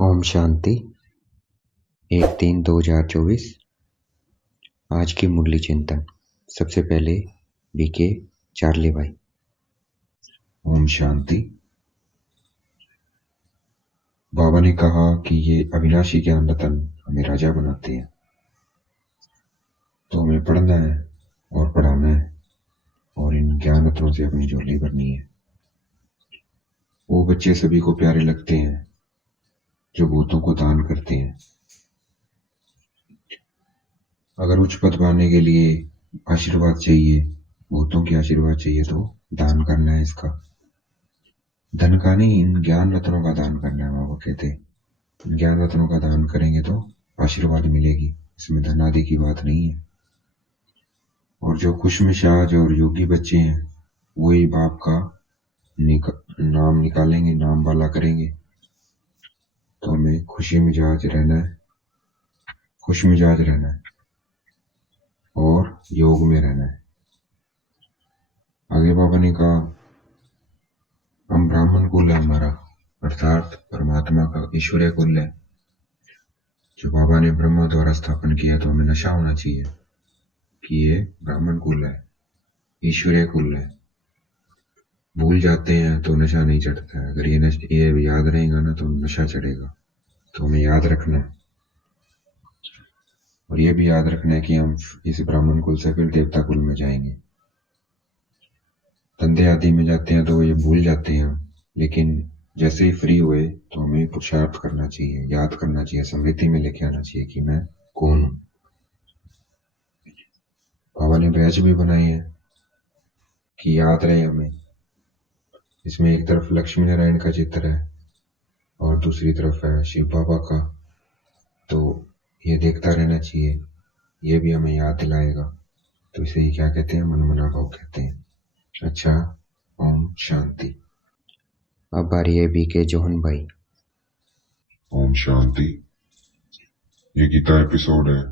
ओम शांति। 1-3-2024। आज की मुरली चिंतन। सबसे पहले बीके चार्ली भाई। ओम शांति। बाबा ने कहा कि ये अविनाशी ज्ञान रतन हमें राजा बनाते हैं, तो हमें पढ़ना है और पढ़ाना है और इन ज्ञान रत्नों से अपनी झोली भरनी है। वो बच्चे सभी को प्यारे लगते हैं जो भूतों को दान करते हैं। अगर उच्च पद पाने के लिए आशीर्वाद चाहिए, भूतों की आशीर्वाद चाहिए, तो दान करना है। इसका धन का नहीं, इन ज्ञान रत्नों का दान करना है। बाबा कहते हैं ज्ञान रत्नों का दान करेंगे तो आशीर्वाद मिलेगी, इसमें धन आदि की बात नहीं है। और जो खुश मिजाज और योगी बच्चे हैं वही बाप का नाम निकालेंगे, नाम वाला करेंगे। तो हमें खुश मिजाज रहना है और योग में रहना है। आगे बाबा ने कहा हम ब्राह्मण कुल है, हमारा अर्थात परमात्मा का ईश्वरीय कुल है जो बाबा ने ब्रह्मा द्वारा स्थापन किया। तो हमें नशा होना चाहिए कि ये ब्राह्मण कुल है, ईश्वरीय कुल है। भूल जाते हैं तो नशा नहीं चढ़ता है। अगर ये याद रहेगा ना तो नशा चढ़ेगा। तो हमें याद रखना है और ये भी याद रखना है कि हम इस ब्राह्मण कुल से फिर देवता कुल में जाएंगे। धंधे आदि में जाते हैं तो ये भूल जाते हैं, लेकिन जैसे ही फ्री हुए तो हमें पुरुषार्थ करना चाहिए, याद करना चाहिए, स्मृति में लेके आना चाहिए कि मैं कौन हूं। बाबा ने बैच भी बनाए हैं कि याद रहे हमें। इसमें एक तरफ लक्ष्मी नारायण का चित्र है और दूसरी तरफ है शिव बाबा का। तो ये देखता रहना चाहिए, ये भी हमें याद दिलाएगा। तो इसे ही क्या कहते हैं, मनमना भाव कहते हैं। अच्छा, ओम शांति। अब आ रही है बीके जोहन भाई। ओम शांति। ये गीता एपिसोड है,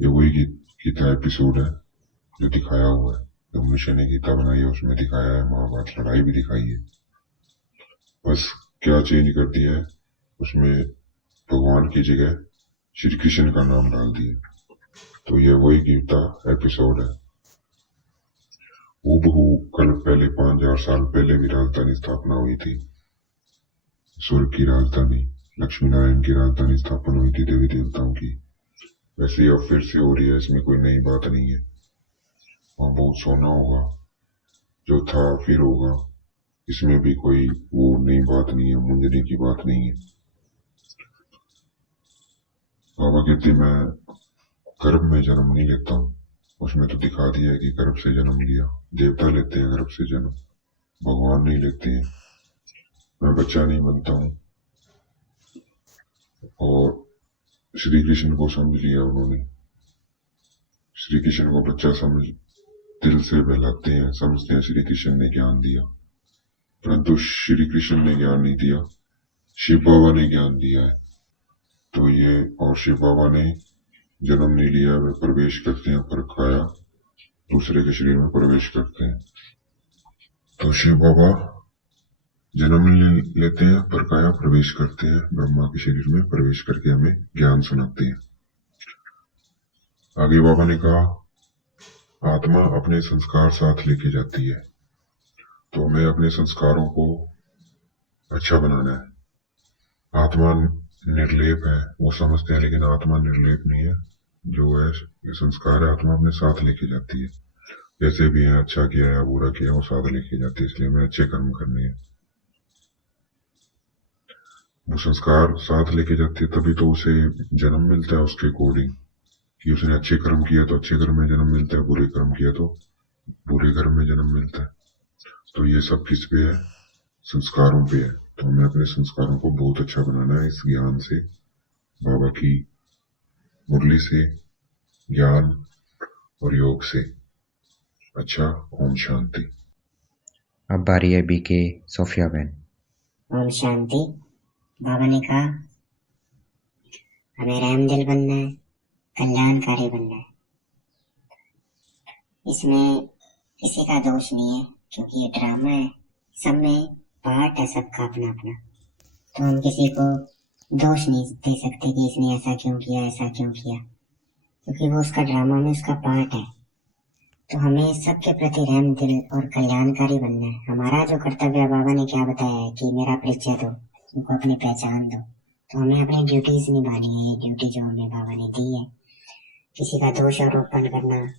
ये वही गीता एपिसोड है जो दिखाया हुआ है। जो मनुष्य ने गीता बनाई है उसमें दिखाया है, महाभारत लड़ाई भी दिखाई है। बस क्या चेंज कर दिया है, उसमें भगवान की जगह श्री कृष्ण का नाम डाल दिया। तो ये वही गीता एपिसोड है। हूबहू कल पहले 5000 साल पहले भी राजधानी स्थापना हुई थी, स्वर्ग की राजधानी, लक्ष्मी नारायण की राजधानी स्थापना हुई थी देवी देवताओं की। वैसे ही अब फिर से हो रही है, इसमें कोई नई बात नहीं है। वहां बहुत सोना होगा, जो था फिर होगा। इसमें भी कोई वो नई बात नहीं है, मुंजने की बात नहीं है। बाबा कहते मैं गर्भ में जन्म नहीं लेता हूँ, उसमें तो दिखा दिया है कि गर्भ से जन्म लिया। देवता लेते हैं गर्भ से जन्म, भगवान नहीं लेते हैं। मैं बच्चा नहीं बनता हूँ। और श्री कृष्ण को समझ लिया उन्होंने, श्री कृष्ण को बच्चा समझ दिल से बहलाते हैं, समझते हैं श्री कृष्ण ने ज्ञान दिया। परंतु श्री कृष्ण ने ज्ञान नहीं दिया, शिव बाबा ने ज्ञान दिया है। तो ये और शिव बाबा ने जन्म नहीं लिया, वे प्रवेश करते हैं पर काया दूसरे के शरीर में प्रवेश करते हैं। तो शिव बाबा जन्म लेते हैं पर काया प्रवेश करते हैं, ब्रह्मा के शरीर में प्रवेश करके हमें ज्ञान सुनाते हैं। आगे बाबा ने कहा आत्मा अपने संस्कार साथ लेके जाती है, तो हमें अपने संस्कारों को अच्छा बनाना है। आत्मा निर्लेप है वो समझते हैं, लेकिन आत्मा निर्लेप नहीं है। जो है संस्कार है, आत्मा अपने साथ लेके जाती है। जैसे भी है, अच्छा किया या बुरा किया, वो साथ लेके जाती है। इसलिए हमें अच्छे कर्म करने हैं। वो संस्कार साथ लेके जाती है, तभी तो उसे जन्म मिलता है उसके अकॉर्डिंग, कि उसने अच्छे कर्म किया तो अच्छे कर्म में जन्म मिलता है, बुरे कर्म किया तो बुरे कर्म में जन्म मिलता है। तो ये सब किस पे है, संस्कारों पे है। तो हमें अपने संस्कारों को बहुत अच्छा बनाना है इस ज्ञान से, बाबा की मुरली से, ज्ञान और योग से। अच्छा, ओम शांति। अब बारी है बीके सोफिया बहन। ओम शांति। बाबा ने कहा हमें रहमदिल बनना है, कल्याणकारी बनना है। इसमें किसी का दोष नहीं है, क्योंकि ये ड्रामा है, सब में पार्ट है, सबका अपना अपना। तो हम किसी को दोष नहीं दे सकते कि इसने ऐसा क्यों किया, ऐसा क्यों किया, क्योंकि वो उसका ड्रामा में उसका पार्ट है। तो हमें सबके प्रति रहम दिल और कल्याणकारी बनना है। हमारा जो कर्तव्य है, बाबा ने क्या बताया है कि मेरा परिचय दो, उनको अपनी पहचान दो। तो हमें अपनी ड्यूटीज निभानी है। ये ड्यूटी जो हमें बाबा ने दी है, किसी का दोष आरोपण करना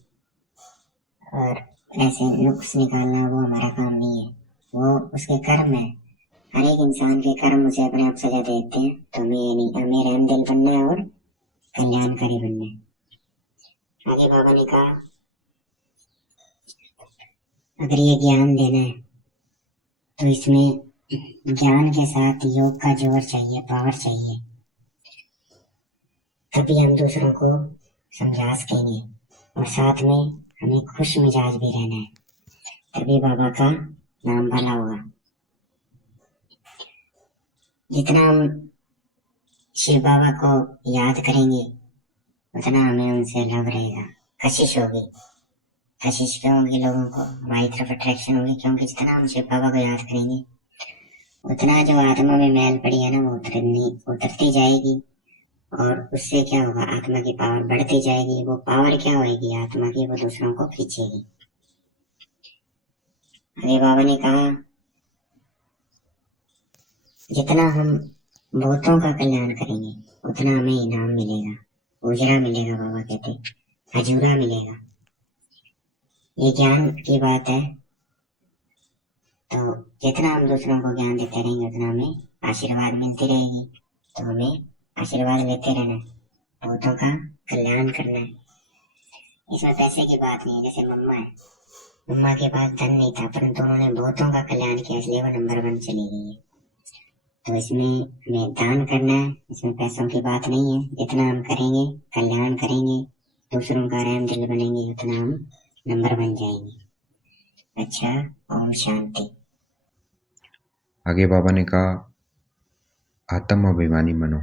और ऐसे नुक्स निकालना, वो हमारा काम नहीं है, वो उसके कर्म है। हर एक इंसान के कर्म उसे अपने आप सजा देते हैं। तो हमें ये नहीं, हमें रहम दिल बनना है और कल्याणकारी बनना है। आगे बाबा ने कहा, अगर ये ज्ञान देना है तो इसमें ज्ञान के साथ योग का जोर चाहिए, पावर चाहिए, तभी हम दूसरों को समझा सकेंगे। और साथ में हमें खुश मिजाज भी रहना है, तभी बाबा का नाम भला होगा। जितना हम शिव बाबा को याद करेंगे, उतना हमें उनसे लव रहेगा, कशिश होगी। कशिश क्यों होगी? लोगों को हमारी तरफ अट्रैक्शन होगी, क्योंकि जितना हम शिव बाबा को याद करेंगे, उतना जो आत्मा में मैल पड़ी है ना, वो उतरती जाएगी। और उससे क्या होगा? आत्मा की पावर बढ़ती जाएगी। वो पावर क्या होगी आत्मा की? वो दूसरों को खींचेगी। अभी बाबा ने कहा, जितना हम बहुतों का कल्याण करेंगे, उतना हमें इनाम मिलेगा, उजरा मिलेगा। बाबा कहते हजूरा मिलेगा। ये ज्ञान की बात है। तो जितना हम दूसरों को ज्ञान देते रहेंगे, उतना हमें आशीर्वाद मिलती रहेगी। तो हमें आशीर्वाद लेते रहना है, बहुतों का कल्याण करना है। इसमें पैसे की बात नहीं है। जैसे मम्मा है, मम्मा के पास धन नहीं था, परंतु उन्होंने बहुतों का कल्याण किया, इसलिए वो नंबर 1 चली गई है। तो इसमें हमें दान करना है, इसमें पैसों की बात नहीं है। जितना हम करेंगे, कल्याण करेंगे, दूसरों का रहम दिल बनेंगे, उतना हम नंबर 1 जाएंगे। अच्छा, ओम शांति। आगे बाबा ने कहा, आत्म अभिमानी बनो।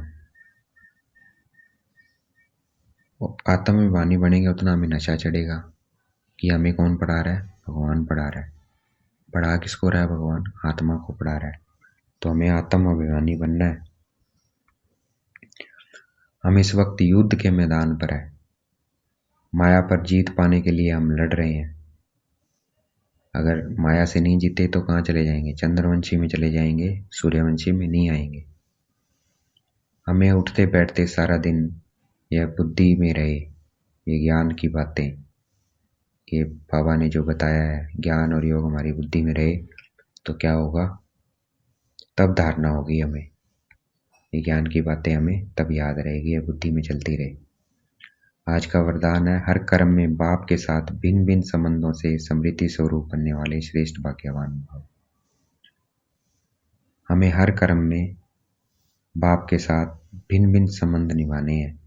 आत्म अभिमानी बनेंगे उतना हमें नशा चढ़ेगा कि हमें कौन पढ़ा रहा है? भगवान पढ़ा रहा है। पढ़ा किसको रहा है? भगवान आत्मा को पढ़ा रहा है। तो हमें आत्म अभिमानी बनना है। हम इस वक्त युद्ध के मैदान पर है। माया पर जीत पाने के लिए हम लड़ रहे हैं। अगर माया से नहीं जीते तो कहाँ चले जाएंगे? चंद्रवंशी में चले जाएंगे, सूर्यवंशी में नहीं आएंगे। हमें उठते बैठते सारा दिन यह बुद्धि में रहे, ये ज्ञान की बातें, ये बाबा ने जो बताया है, ज्ञान और योग हमारी बुद्धि में रहे तो क्या होगा? तब धारणा होगी हमें। ये ज्ञान की बातें हमें तब याद रहेगी, ये बुद्धि में चलती रहे। आज का वरदान है, हर कर्म में बाप के साथ भिन्न भिन्न संबंधों से समृद्धि स्वरूप बनने वाले श्रेष्ठ भाग्यवान भाव। हमें हर कर्म में बाप के साथ भिन्न भिन्न संबंध निभाने हैं।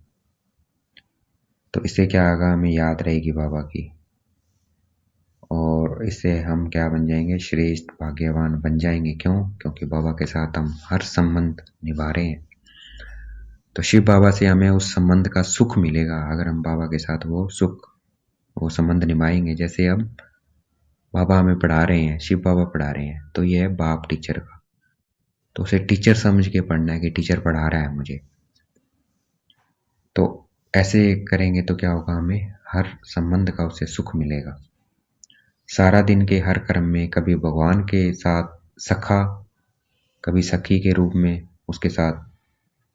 तो इससे क्या होगा? हमें याद रहेगी बाबा की, और इससे हम क्या बन जाएंगे? श्रेष्ठ भाग्यवान बन जाएंगे। क्यों? क्योंकि बाबा के साथ हम हर संबंध निभा रहे हैं। तो शिव बाबा से हमें उस संबंध का सुख मिलेगा अगर हम बाबा के साथ वो संबंध निभाएंगे। जैसे अब बाबा हमें पढ़ा रहे हैं, शिव बाबा पढ़ा रहे हैं, तो ये है बाप टीचर का। तो उसे टीचर समझ के पढ़ना है कि टीचर पढ़ा रहा है मुझे। तो ऐसे करेंगे तो क्या होगा? हमें हर संबंध का उससे सुख मिलेगा। सारा दिन के हर कर्म में कभी भगवान के साथ सखा, कभी सखी के रूप में उसके साथ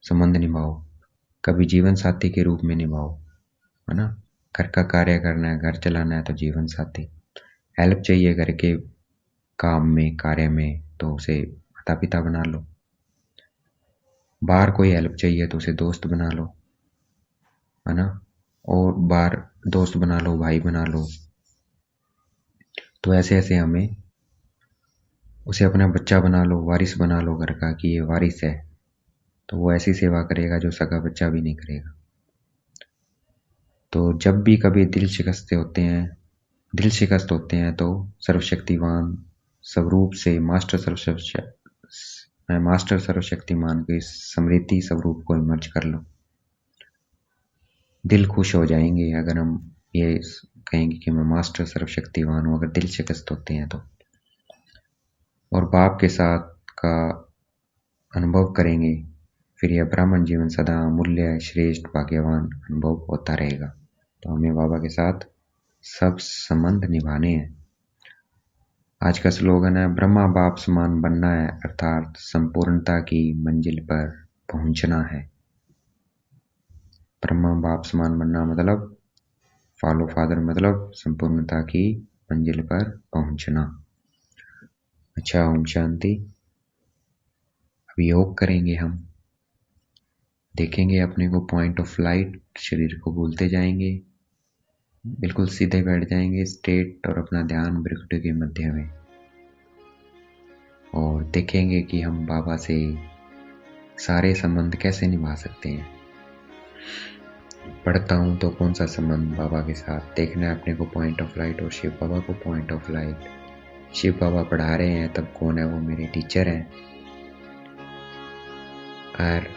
संबंध निभाओ, कभी जीवन साथी के रूप में निभाओ, है ना। घर का कार्य करना है, घर चलाना है तो जीवन साथी। हेल्प चाहिए घर के काम में, कार्य में, तो उसे माता पिता बना लो। बाहर कोई हेल्प चाहिए तो उसे दोस्त बना लो, है ना। और बाहर दोस्त बना लो, भाई बना लो। तो ऐसे ऐसे हमें उसे अपना बच्चा बना लो, वारिस बना लो घर का, कि ये वारिस है, तो वो ऐसी सेवा करेगा जो सगा बच्चा भी नहीं करेगा। तो जब भी कभी दिल शिकस्त होते हैं तो सर्वशक्तिवान स्वरूप से मास्टर सर्वशक्तिमान के समृद्धि स्वरूप को इमर्ज कर लो। दिल खुश हो जाएंगे अगर हम ये कहेंगे कि मैं मास्टर सर्वशक्तिवान हूँ, अगर दिल शिकस्त होते हैं तो। और बाप के साथ का अनुभव करेंगे, फिर यह ब्राह्मण जीवन सदा अमूल्य, श्रेष्ठ, भाग्यवान अनुभव होता रहेगा। तो हमें बाबा के साथ सब संबंध निभाने हैं। आज का स्लोगन है, ब्रह्मा बाप समान बनना है, अर्थात संपूर्णता की मंजिल पर पहुंचना है। ब्रह्मा बाप समान बनना मतलब फॉलो फादर, मतलब संपूर्णता की मंजिल पर पहुंचना। अच्छा, ओम शांति। अब योग करेंगे हम, देखेंगे अपने को पॉइंट ऑफ लाइट, शरीर को भूलते जाएंगे, बिल्कुल सीधे बैठ जाएंगे स्ट्रेट और अपना ध्यान भ्रुकुटी के मध्य में, और देखेंगे कि हम बाबा से सारे संबंध कैसे निभा सकते हैं। पढ़ता हूँ तो कौन सा संबंध बाबा के साथ, देखना है अपने को पॉइंट ऑफ लाइट और शिव बाबा को पॉइंट ऑफ लाइट। शिव बाबा पढ़ा रहे हैं तब कौन है, वो मेरे टीचर हैं, और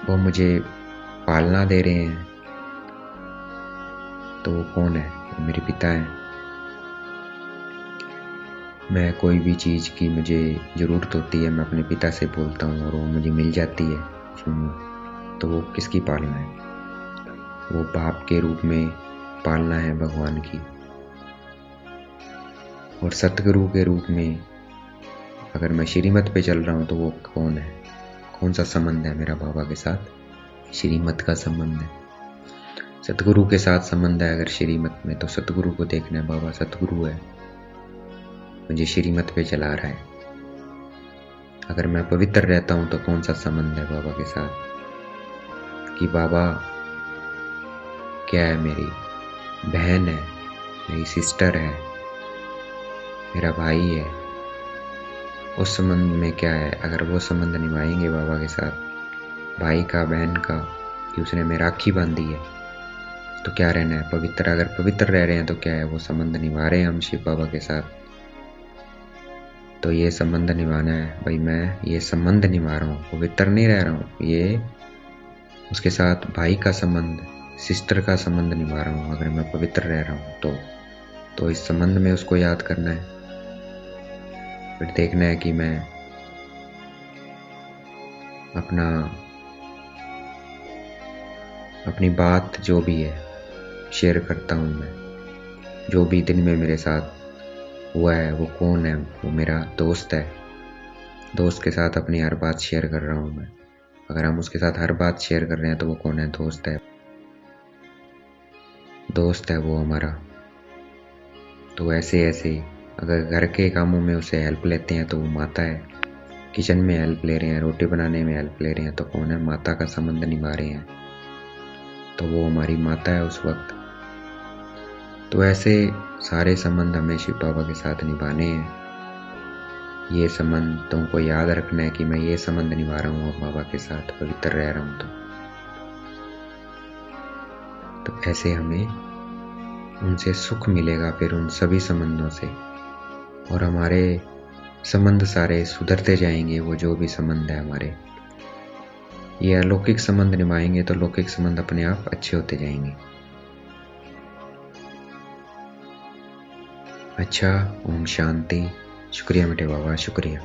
वो मुझे पालना दे रहे हैं, तो वो कौन है, वो मेरे पिता हैं। मैं कोई भी चीज़ की मुझे ज़रूरत होती है, मैं अपने पिता से बोलता हूँ और वो मुझे मिल जाती है। तो वो किसकी पालना है, वो बाप के रूप में पालना है भगवान की। और सतगुरु के रूप में अगर मैं श्रीमत पे चल रहा हूँ तो वो कौन है, कौन सा संबंध है मेरा बाबा के साथ, श्रीमत का संबंध है। सतगुरु के साथ संबंध है अगर श्रीमत में, तो सतगुरु को देखना है, बाबा सतगुरु है, मुझे श्रीमत पे चला रहा है। अगर मैं पवित्र रहता हूँ तो कौन सा संबंध है बाबा के साथ, कि बाबा क्या है, मेरी बहन है, मेरी सिस्टर है, मेरा भाई है। उस संबंध में क्या है, अगर वो संबंध निभाएंगे बाबा के साथ, भाई का, बहन का, कि उसने मेरी राखी बांधी है, तो क्या रहना है, पवित्र। अगर पवित्र रह रहे हैं तो क्या है, वो संबंध निभा रहे हैं हम शिव बाबा के साथ। तो ये संबंध निभाना है भाई, मैं ये संबंध निभा रहा हूँ, पवित्र नहीं रह रहा हूँ, ये उसके साथ भाई का संबंध, सिस्टर का संबंध निभा रहा हूँ। अगर मैं पवित्र रह रहा हूँ तो इस संबंध में उसको याद करना है। फिर देखना है कि मैं अपनी बात जो भी है शेयर करता हूँ। मैं जो भी दिन में मेरे साथ हुआ है, वो कौन है, वो मेरा दोस्त है। दोस्त के साथ अपनी हर बात शेयर कर रहा हूँ मैं। अगर हम उसके साथ हर बात शेयर कर रहे हैं तो वो कौन है, दोस्त है। दोस्त है वो हमारा। तो ऐसे अगर घर के कामों में उसे हेल्प लेते हैं तो वो माता है। किचन में हेल्प ले रहे हैं, रोटी बनाने में हेल्प ले रहे हैं, तो कौन है, माता का संबंध निभा रहे हैं, तो वो हमारी माता है उस वक्त। तो ऐसे सारे संबंध हमें शिव बाबा के साथ निभाने हैं। ये संबंध तुमको याद रखना है कि मैं ये संबंध निभा रहा हूँ बाबा के साथ, पवित्र रह रहा हूँ। तो ऐसे हमें उनसे सुख मिलेगा फिर उन सभी संबंधों से, और हमारे संबंध सारे सुधरते जाएंगे। वो जो भी संबंध है हमारे, ये अलौकिक संबंध निभाएंगे तो लौकिक संबंध अपने आप अच्छे होते जाएंगे। अच्छा, ओम शांति। शुक्रिया मेरे बाबा, शुक्रिया।